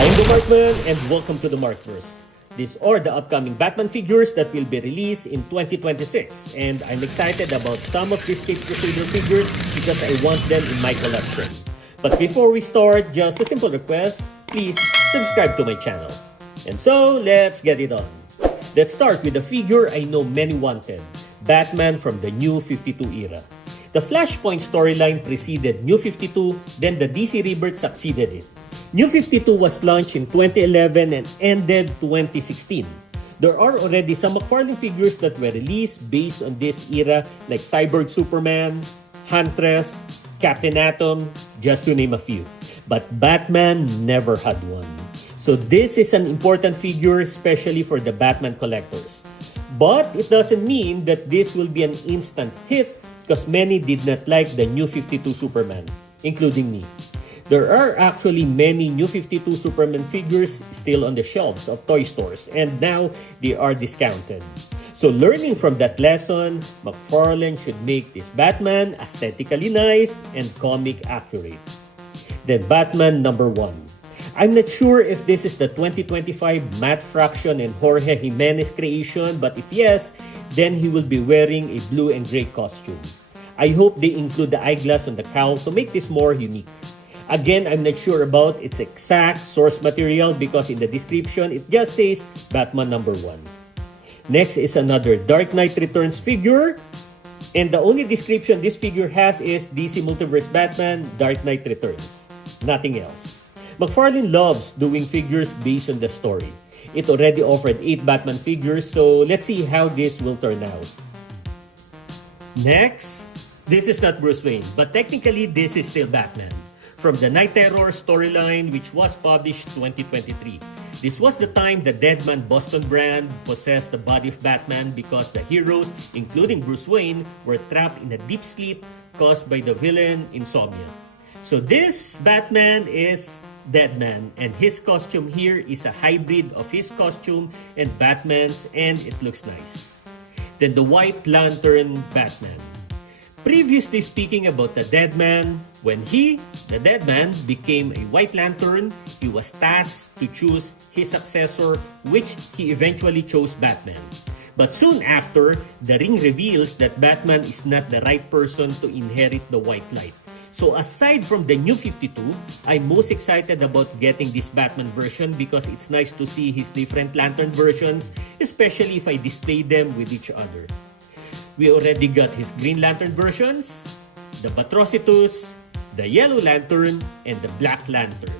I'm the Markman and welcome to the Markverse. These are the upcoming Batman figures that will be released in 2026 and I'm excited about some of these Cape Crusader figures because I want them in my collection. But before we start, just a simple request, please subscribe to my channel. And so, let's get it on. Let's start with a figure I know many wanted, Batman from the New 52 era. The Flashpoint storyline preceded New 52, then the DC Rebirth succeeded it. New 52 was launched in 2011 and ended 2016. There are already some McFarlane figures that were released based on this era like Cyborg Superman, Huntress, Captain Atom, just to name a few. But Batman never had one. So this is an important figure especially for the Batman collectors. But it doesn't mean that this will be an instant hit because many did not like the New 52 Superman, including me. There are actually many New 52 Superman figures still on the shelves of toy stores and now they are discounted. So learning from that lesson, McFarlane should make this Batman aesthetically nice and comic accurate. Then Batman number 1. I'm not sure if this is the 2025 Matt Fraction and Jorge Jimenez creation, but if yes, then he will be wearing a blue and gray costume. I hope they include the eyeglass on the cowl to make this more unique. Again, I'm not sure about its exact source material because in the description, it just says Batman number 1. Next is another Dark Knight Returns figure. And the only description this figure has is DC Multiverse Batman Dark Knight Returns. Nothing else. McFarlane loves doing figures based on the story. It already offered 8 Batman figures, so let's see how this will turn out. Next, this is not Bruce Wayne, but technically this is still Batman. From the Night Terror storyline which was published 2023. This was the time the Deadman Boston brand possessed the body of Batman because the heroes, including Bruce Wayne, were trapped in a deep sleep caused by the villain Insomnia. So this Batman is Deadman and his costume here is a hybrid of his costume and Batman's and it looks nice. Then the White Lantern Batman. Previously speaking about the Deadman, when he, the Deadman, became a White Lantern, he was tasked to choose his successor, which he eventually chose Batman. But soon after, the ring reveals that Batman is not the right person to inherit the white light. So aside from the New 52, I'm most excited about getting this Batman version because it's nice to see his different Lantern versions, especially if I display them with each other. We already got his Green Lantern versions, the Batrocitus, the Yellow Lantern, and the Black Lantern.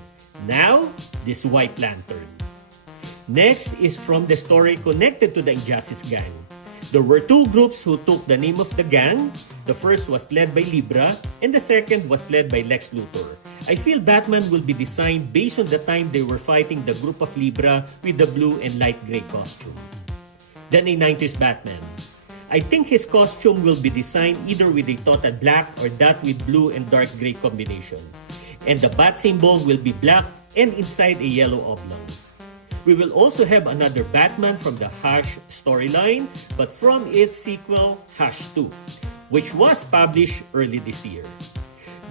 Now, this White Lantern. Next is from the story connected to the Injustice Gang. There were 2 groups who took the name of the gang. The first was led by Libra, and the second was led by Lex Luthor. I feel Batman will be designed based on the time they were fighting the group of Libra with the blue and light gray costume. Then a 90s Batman. I think his costume will be designed either with a total black or that with blue and dark gray combination. And the bat symbol will be black and inside a yellow oblong. We will also have another Batman from the Hush storyline, but from its sequel, Hush 2, which was published early this year.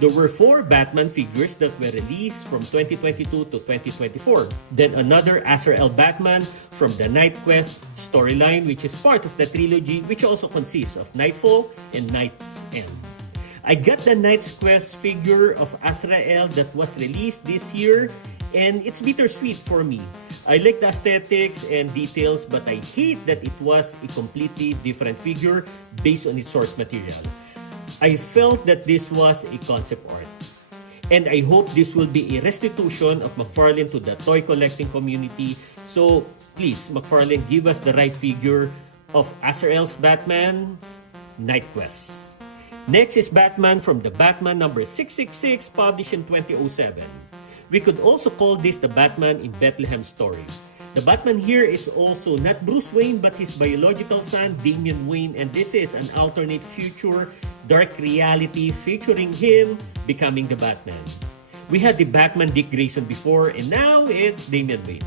There were 4 Batman figures that were released from 2022 to 2024. Then another Azrael Batman from the Night Quest storyline, which is part of the trilogy, which also consists of Nightfall and Night's End. I got the Night's Quest figure of Azrael that was released this year, and it's bittersweet for me. I like the aesthetics and details, but I hate that it was a completely different figure based on its source material. I felt that this was a concept art. And I hope this will be a restitution of McFarlane to the toy collecting community. So please, McFarlane, give us the right figure of Azrael's Batman's Night Quest. Next is Batman from the Batman number 666 published in 2007. We could also call this the Batman in Bethlehem story. The Batman here is also not Bruce Wayne but his biological son Damian Wayne, and this is an alternate future dark reality featuring him becoming the Batman. We had the Batman Dick Grayson before and now it's Damian Wayne.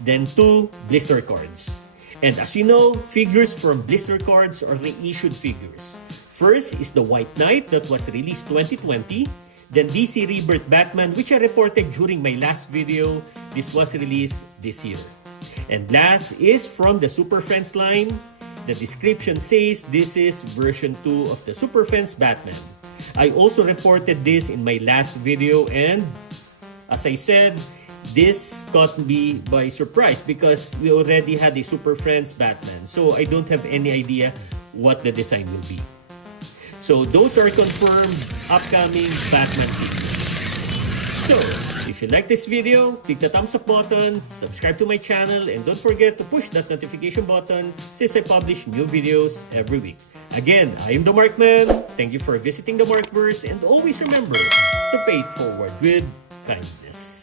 Then 2 Blister cards. And as you know, figures from Blister cards are reissued figures. First is the White Knight that was released 2020. Then DC Rebirth Batman, which I reported during my last video. This was released this year. And last is from the Super Friends line. The description says this is version 2 of the Super Friends Batman. I also reported this in my last video, and as I said, this caught me by surprise because we already had a Super Friends Batman. So I don't have any idea what the design will be. So those are confirmed upcoming Batman figures. So, if you like this video, click the thumbs up button, subscribe to my channel, and don't forget to push that notification button since I publish new videos every week. Again, I am the Markman. Thank you for visiting the Markverse, and always remember to pay it forward with kindness.